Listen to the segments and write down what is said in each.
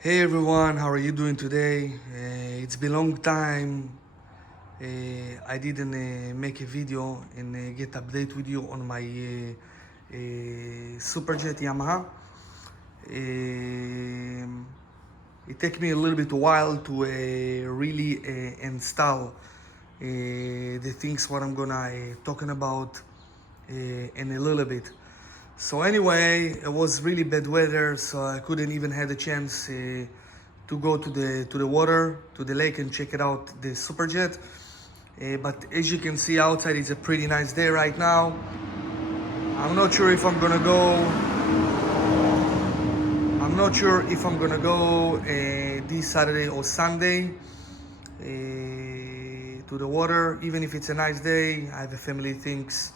Hey everyone, how are you doing today? It's been a long time. I didn't make a video and get update with you on my SuperJet Yamaha. It took me a little bit while to really install the things what I'm gonna talking about in a little bit. So anyway, it was really bad weather, so I couldn't even had a chance to go to the water, to the lake, and check it out, the SuperJet. But as you can see outside, it's a pretty nice day right now. I'm not sure if I'm gonna go. I'm not sure if I'm gonna go this Saturday or Sunday to the water. Even if it's a nice day, I have a family things.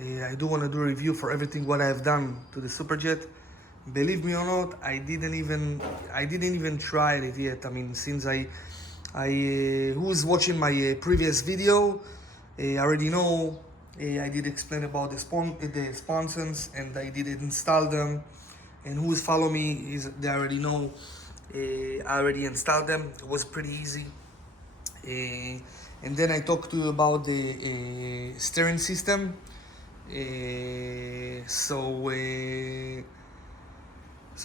I do want to do a review for everything what I've done to the SuperJet. Believe me or not, I didn't even try it yet. I mean, since who's watching my previous video, already know. I did explain about the sponsons, and I did install them. And who's follow me is they already know. I already installed them. It was pretty easy. And then I talked to you about the steering system. So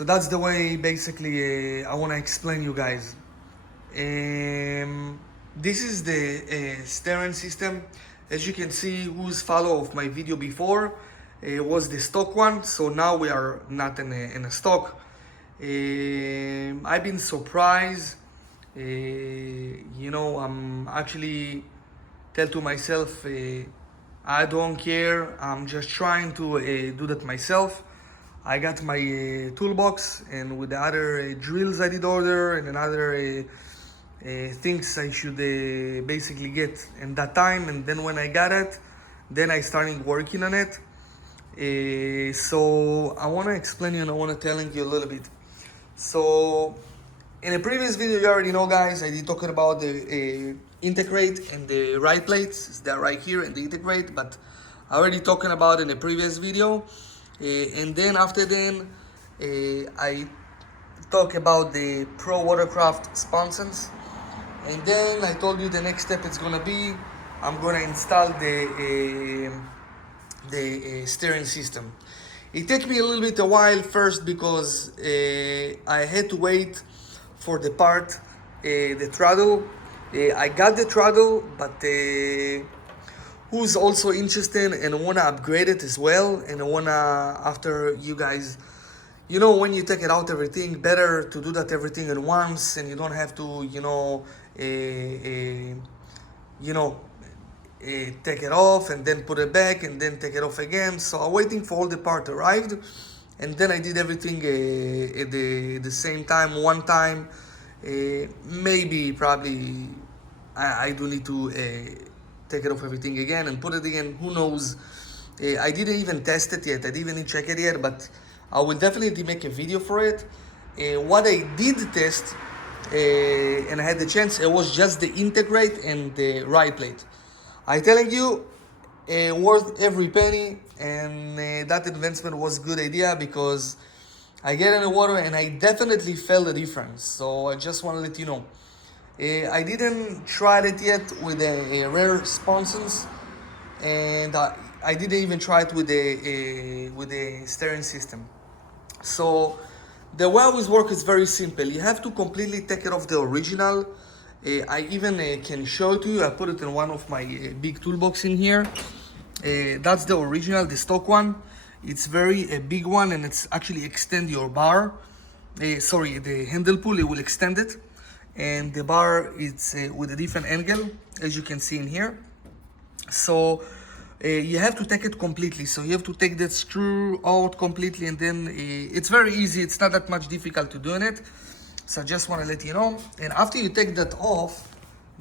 that's the way basically I want to explain you guys. This is the steering system. As you can see, who's follow of my video before was the stock one. So now we are not in a stock. I've been surprised. I'm actually tell to myself, I don't care. I'm just trying to do that myself. I got my toolbox, and with the other drills I did order and another things I should basically get in that time. And then when I got it, then I started working on it. So I want to explain you and I want to telling you a little bit. So in a previous video, you already know, guys, I did talking about the integrate and the right plates. They're right here and the integrate, but I already talking about in a previous video. And then after then, I talk about the Pro Watercraft sponsons. And then I told you the next step is gonna be, I'm gonna install the steering system. It took me a little bit a while first because I had to wait for the part, the throttle. I got the throttle, but who's also interested and wanna upgrade it as well, and I wanna, after you guys, when you take it out everything, better to do that everything at once, and you don't have to, take it off and then put it back and then take it off again. So I'm waiting for all the part arrived, and then I did everything at the same time, one time. Maybe probably I do need to take it off everything again and put it again. Who knows? I didn't even test it yet. I didn't even check it yet, but I will definitely make a video for it. What I did test, and I had the chance, it was just the integrate and the right plate. I telling you, worth every penny, and that advancement was a good idea because I get in the water and I definitely felt the difference. So I just want to let you know. I didn't try it yet with the rare sponsons, and I didn't even try it with the steering system. So the way I always work is very simple. You have to completely take it off the original. I even can show it to you. I put it in one of my big toolbox in here. That's the original, the stock one. It's very a big one, and it's actually extend your bar. The handle pull, it will extend it. And the bar is with a different angle, as you can see in here. So you have to take it completely. So you have to take that screw out completely, and then it's very easy. It's not that much difficult to doing it. So I just want to let you know. And after you take that off,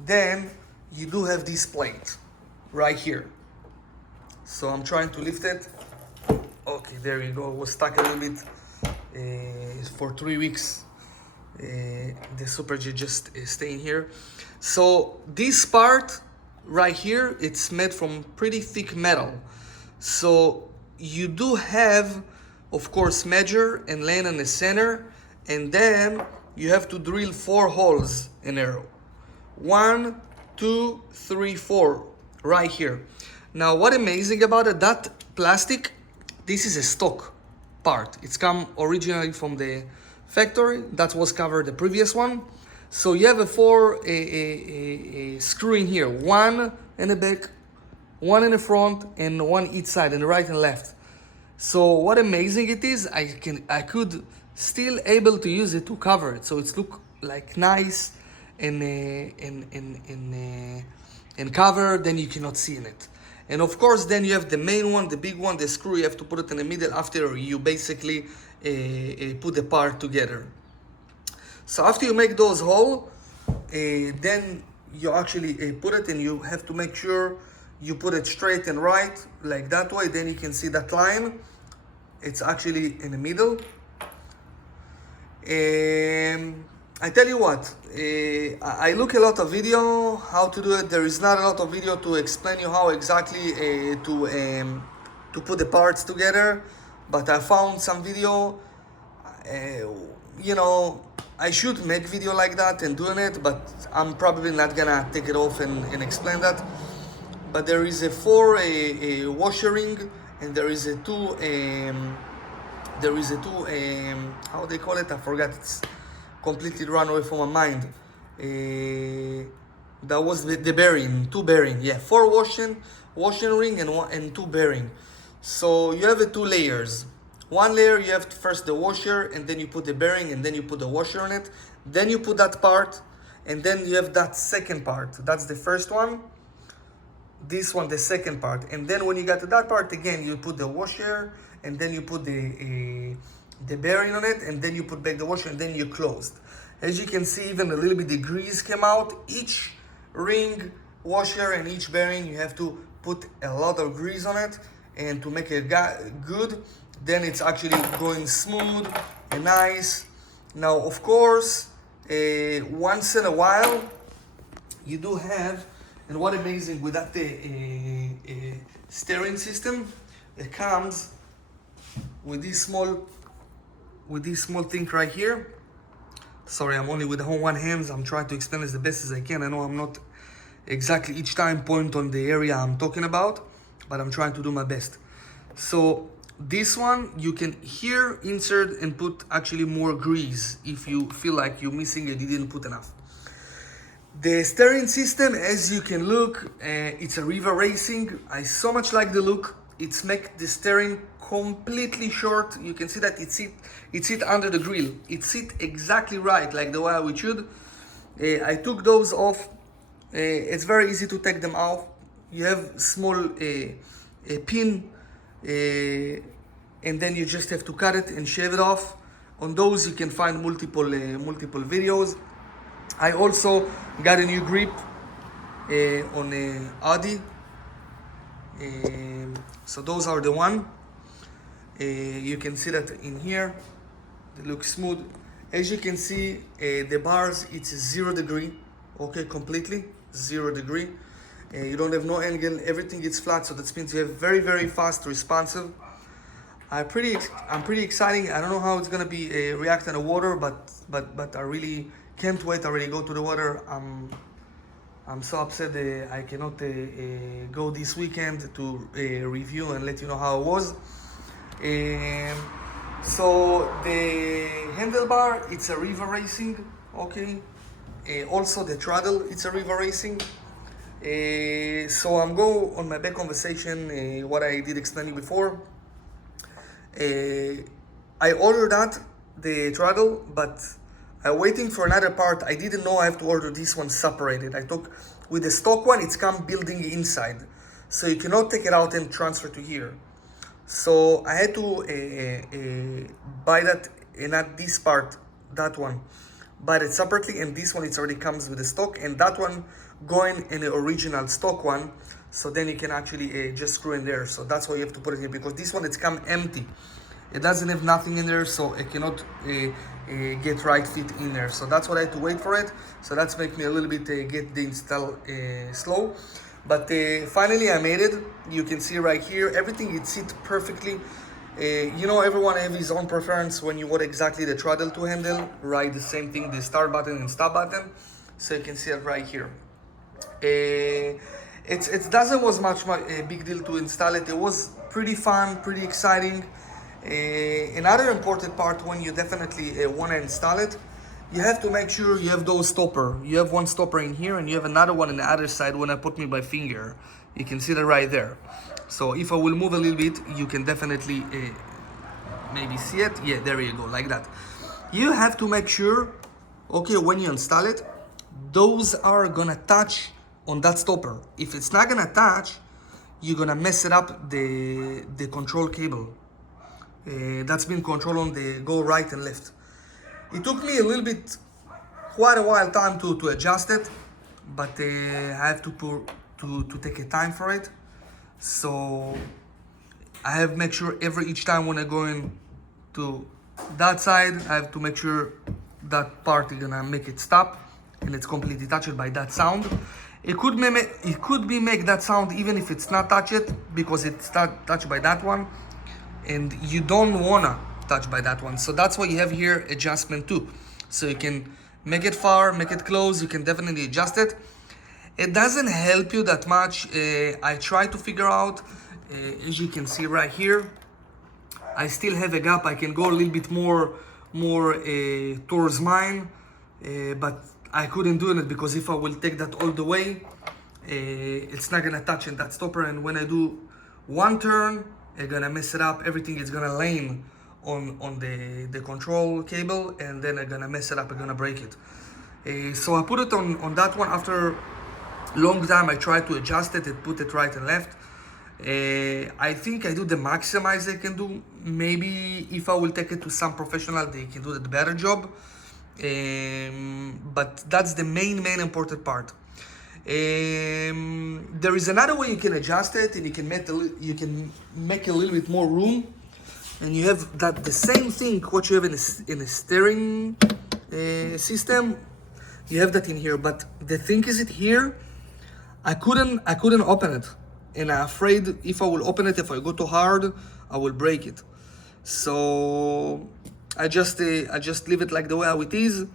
then you do have this plate right here. So I'm trying to lift it. Okay, there you go. It was stuck a little bit for 3 weeks. The SuperJet just staying here. So this part right here, it's made from pretty thick metal. So you do have, of course, measure and land in the center, and then you have to drill 4 holes in there. 1, 2, 3, 4, right here. Now, what amazing about it, that plastic, this is a stock part. It's come originally from the factory. That was covered the previous one. So you have a 4 screw in here, 1 in the back, 1 in the front, and 1 each side, and the right and left. So what amazing it is, I could still able to use it to cover it, so it's look like nice and cover. Then you cannot see in it. And of course, then you have the main one, the big one, the screw. You have to put it in the middle after you basically put the part together. So after you make those holes, then you actually put it, and you have to make sure you put it straight and right, like that way. Then you can see that line. It's actually in the middle. I tell you what, I look a lot of video how to do it. There is not a lot of video to explain you how exactly to put the parts together, but I found some video. You know, I should make video like that and doing it, but I'm probably not gonna take it off and explain that. But there is a 4 washer ring, and there is a 2 how they call it, I forgot, it's completely run away from my mind. That was the bearing, 2 bearing, yeah, 4 washing ring and 2 bearing. So you have the 2 layers. One layer, you have first the washer, and then you put the bearing, and then you put the washer on it. Then you put that part, and then you have that second part. That's the first one. This one, the second part. And then when you got to that part again, you put the washer, and then you put the bearing on it, and then you put back the washer, and then you closed. As you can see, even a little bit the grease came out. Each ring, washer, and each bearing, you have to put a lot of grease on it, and to make it good, then it's actually going smooth and nice. Now, of course, once in a while, you do have, and what amazing with that steering system, it comes with this small thing right here. Sorry, I'm only with one hand. I'm trying to explain this the best as I can. I know I'm not exactly each time point on the area I'm talking about, but I'm trying to do my best. So this one, you can here insert and put actually more grease if you feel like you're missing it, you didn't put enough. The steering system, as you can look, it's a river racing. I so much like the look. It's make the steering completely short. You can see that it sit under the grill. It sit exactly right, like the way we should. I took those off. It's very easy to take them off. You have small pin, and then you just have to cut it and shave it off. On those you can find multiple videos. I also got a new grip on Audi. So those are the one. You can see that in here. They look smooth. As you can see, the bars, it's 0 degree. Okay, completely 0 degree. You don't have no angle. Everything is flat, so that means you have very, very fast responsive. I'm pretty exciting. I don't know how it's gonna be react in the water, but I really can't wait. I already go to the water. I'm so upset that I cannot go this weekend to review and let you know how it was. So the handlebar, it's a river racing, okay. Also the throttle, it's a river racing. So I'm go on my back conversation, what I did explain you before. I ordered that, the throttle, but I'm waiting for another part. I didn't know I have to order this one separated. I took, with the stock one, it's come building inside. So you cannot take it out and transfer to here. So I had to buy that, not this part, that one. Buy it separately, and this one, it already comes with the stock, and that one going in the original stock one. So then you can actually just screw in there. So that's why you have to put it here, because this one, it's come empty. It doesn't have nothing in there, so it cannot get right fit in there. So that's what I had to wait for it. So that's make me a little bit get the install slow. But finally I made it. You can see right here, everything it sit perfectly. Everyone have his own preference when you want exactly the throttle to handle, right? The same thing, the start button and stop button. So you can see it right here. It doesn't was much a big deal to install it. It was pretty fun, pretty exciting. Another important part when you definitely want to install it, you have to make sure you have those stopper. You have one stopper in here and you have another one on the other side when I put my finger. You can see that right there. So if I will move a little bit, you can definitely maybe see it. Yeah, there you go, like that. You have to make sure, okay, when you install it, those are gonna touch on that stopper. If it's not gonna touch, you're gonna mess it up the control cable. That's been control on the go right and left. It took me a little bit, quite a while time to adjust it, but I have to take a time for it. So I have to make sure each time when I go in to that side, I have to make sure that part is gonna make it stop and it's completely touched by that sound. It could be make that sound even if it's not touched, because it's not touched by that one and you don't wanna touch by that one. So that's why you have here adjustment too. So you can make it far, make it close, you can definitely adjust it. It doesn't help you that much. I try to figure out, as you can see right here, I still have a gap. I can go a little bit more towards mine, but I couldn't do it because if I will take that all the way, it's not gonna touch in that stopper. And when I do one turn, I'm gonna mess it up. Everything is gonna lane on the control cable, and then I'm gonna mess it up. I'm gonna break it. So I put it on that one after long time. I tried to adjust it and put it right and left. I think I do the maximize I can do. Maybe if I will take it to some professional, they can do the better job. But that's the main important part. There is another way you can adjust it, and you can make a little bit more room, and you have that the same thing what you have in a steering system. You have that in here, but the thing is it here. I couldn't open it, and I'm afraid if I will open it, if I go too hard, I will break it. So I just leave it like the way how it is.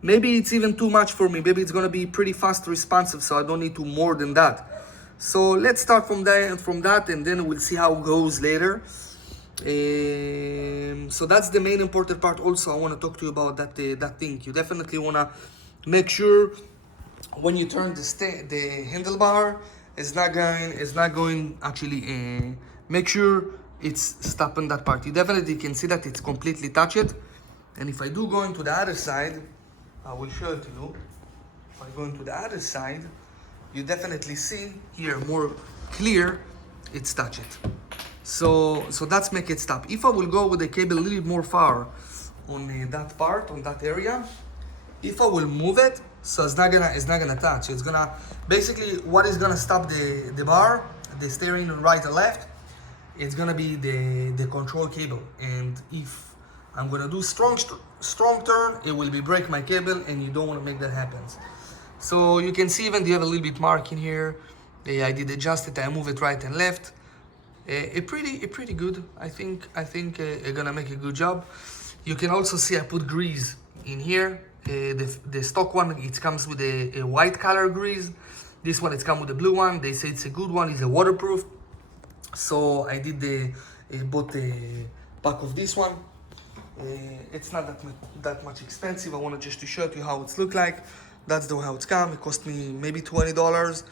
Maybe it's even too much for me. Maybe it's gonna be pretty fast responsive, so I don't need to more than that. So let's start from that, and then we'll see how it goes later. So that's the main important part. Also, I want to talk to you about that thing. You definitely wanna make sure when you turn the handlebar, it's not going actually. Make sure it's stopping that part. You definitely can see that it's completely touched. And if I do go into the other side, I will show it to you. If I go into the other side, you definitely see here more clear, it's touched. So that's make it stop. If I will go with the cable a little bit more far on that part, on that area, if I will move it, so it's not gonna touch. It's gonna basically what is gonna stop the bar, the steering right and left. It's gonna be the control cable, and if I'm gonna do strong turn, it will be break my cable, and you don't want to make that happen. So you can see even you have a little bit mark in here. I did adjust it. I move it right and left. It pretty good. I think I'm gonna make a good job. You can also see I put grease in here. The stock one, it comes with a white color grease. This one, it's come with a blue one. They say it's a good one. It's a waterproof. So I did bought a pack of this one. It's not that much expensive. I wanted just to show you how it's look like. That's how it's come. It cost me maybe $20.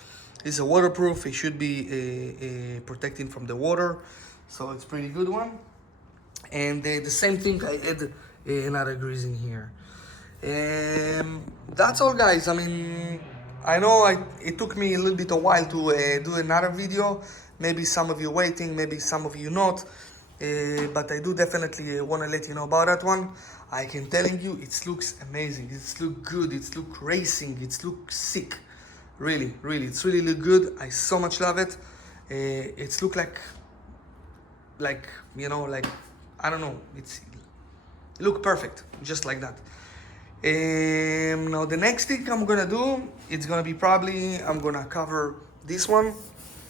It's a waterproof. It should be protecting from the water. So it's pretty good one. And the same thing, I add another grease in here. That's all, guys. I mean, I know it took me a little bit a while to do another video. Maybe some of you waiting, maybe some of you not. But I do definitely want to let you know about that one. I can telling you, it looks amazing. It looks good. It looks racing. It looks sick. Really, it's really look good. I so much love it. It's look like I don't know. It look perfect, just like that. Now the next thing I'm gonna do, it's gonna be probably I'm gonna cover this one.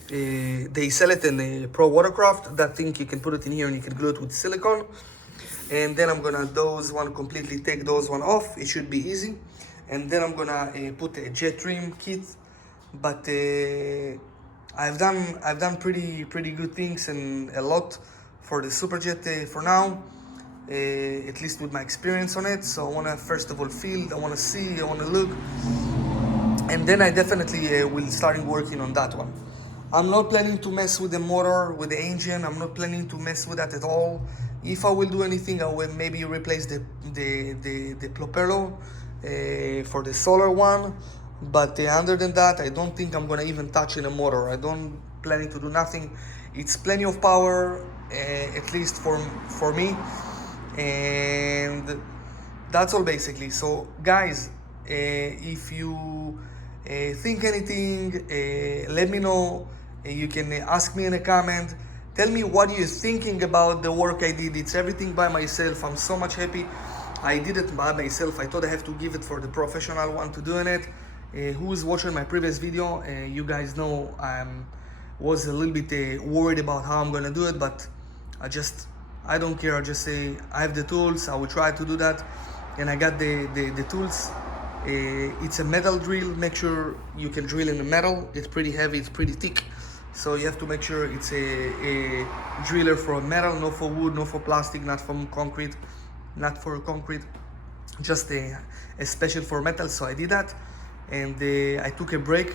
They sell it in a Pro Watercraft. That thing, you can put it in here and you can glue it with silicone. And then I'm gonna completely take those one off. It should be easy. And then I'm gonna put a jet trim kit. But I've done pretty good things and a lot for the SuperJet for now. At least with my experience on it. So I wanna first of all feel, I wanna see, I wanna look. And then I definitely will start working on that one. I'm not planning to mess with the motor, with the engine. I'm not planning to mess with that at all. If I will do anything, I will maybe replace the propeller for the solar one. But other than that, I don't think I'm gonna even touch in a motor. I don't planning to do nothing. It's plenty of power, at least for me. And that's all basically. So guys, if you think anything, let me know. You can ask me in a comment. Tell me what you're thinking about the work I did. It's everything by myself. I'm so much happy I did it by myself. I thought I have to give it for the professional one to doing it. Who is watching my previous video, you guys know I was a little bit worried about how I'm gonna do it, but I don't care. I just say I have the tools. I will try to do that, and I got the tools. It's a metal drill. Make sure you can drill in the metal. It's pretty heavy. It's pretty thick, so you have to make sure it's a driller for metal, not for wood, not for plastic, not for concrete, just a special for metal. So I did that, and I took a break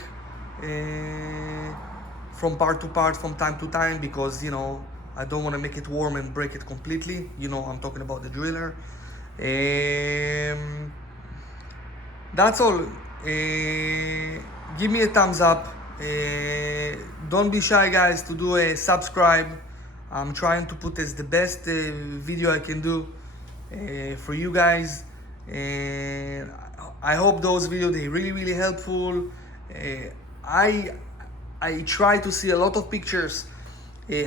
from part to part, from time to time, because I don't want to make it warm and break it completely. I'm talking about the driller. That's all. Give me a thumbs up. Don't be shy, guys, to do a subscribe. I'm trying to put as the best video I can do for you guys. And I hope those videos, they really helpful. I try to see a lot of pictures,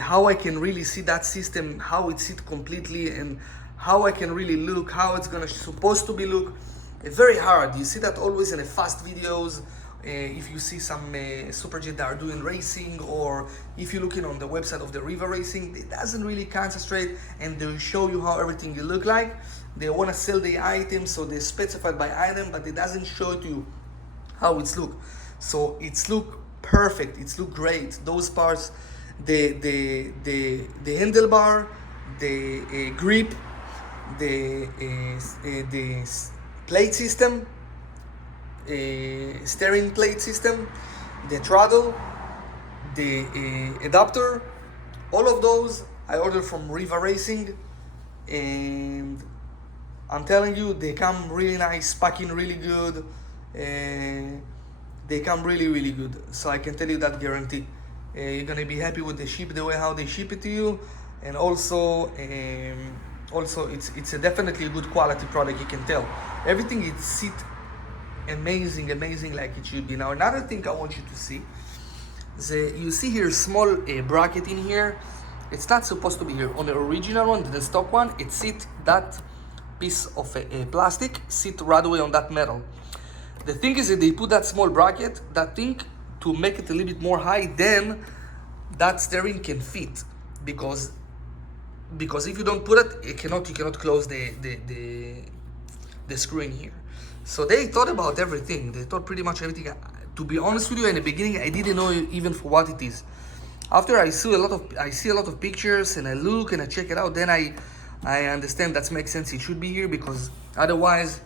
how I can really see that system, how it sits completely, and how I can really look, how it's supposed to be look. Very hard. You see that always in the fast videos. If you see some SuperJet that are doing racing, or if you're looking on the website of the river racing, it doesn't really concentrate and they show you how everything you look like. They want to sell the items, so they specified by item, but it doesn't show to you how it's look. So it's look perfect. It's look great. Those parts, the handlebar, the grip, the plate system, steering plate system, the throttle, the adapter, all of those I ordered from Riva Racing, and I'm telling you, they come really nice, packing really good, they come really good. So I can tell you that guarantee. You're gonna be happy with the way how they ship it to you, and also it's definitely a good quality product. You can tell everything it sit amazing like it should be. Now another thing I want you to see is you see here small bracket in here. It's not supposed to be here. On the original one, the stock one, it sit that piece of plastic sit right away on that metal. The thing is that they put that small bracket, that thing, to make it a little bit more high, then that steering can fit, because if you don't put it, you cannot close the screw in here. So they thought about everything. They thought pretty much everything. To be honest with you, in the beginning, I didn't know even for what it is. After I see a lot of pictures and I look and I check it out, then I understand that makes sense. It should be here, because otherwise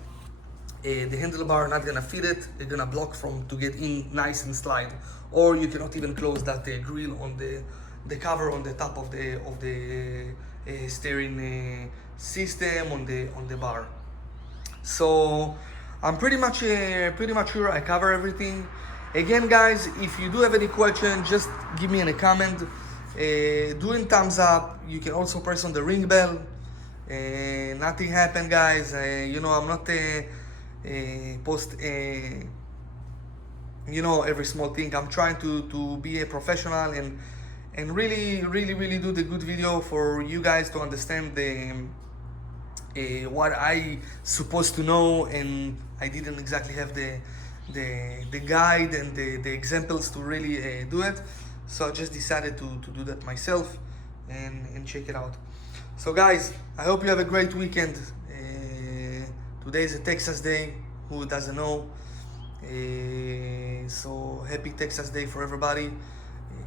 the handlebar not gonna fit it. They're gonna block to get in nice and slide, or you cannot even close that grill on the cover on the top of the steering system on the bar. So I'm pretty much sure I cover everything. Again, guys, if you do have any question, just give me in a comment. Doing thumbs up. You can also press on the ring bell. Nothing happened, guys. I'm not post every small thing. I'm trying to be a professional and really do the good video for you guys to understand what I supposed to know, and I didn't exactly have the guide and the examples to really do it. So I just decided to do that myself and check it out. So guys, I hope you have a great weekend. Today is a Texas Day, who doesn't know? So happy Texas Day for everybody.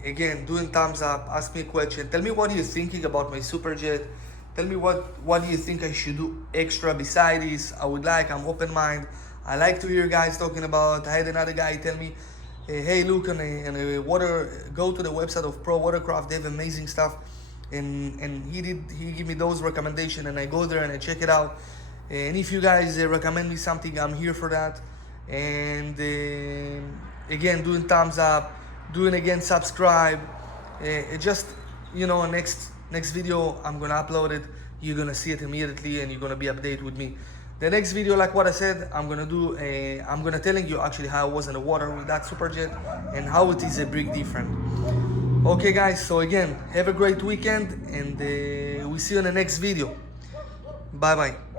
Again, doing thumbs up, ask me a question, tell me what you're thinking about my SuperJet. Tell me what do you think I should do extra beside this. I'm open mind. I like to hear guys talking about. I had another guy tell me, hey, look, on a water, go to the website of Pro Watercraft, they have amazing stuff. And he gave me those recommendations, and I go there and I check it out. And if you guys recommend me something, I'm here for that. And again, doing thumbs up, doing again subscribe. Just, next video I'm gonna upload it. You're gonna see it immediately, and you're gonna be updated with me. The next video, like what I said, I'm gonna telling you actually how I was in the water with that SuperJet and how it is a big difference. Okay guys, so again, have a great weekend, and we see you in the next video. Bye bye.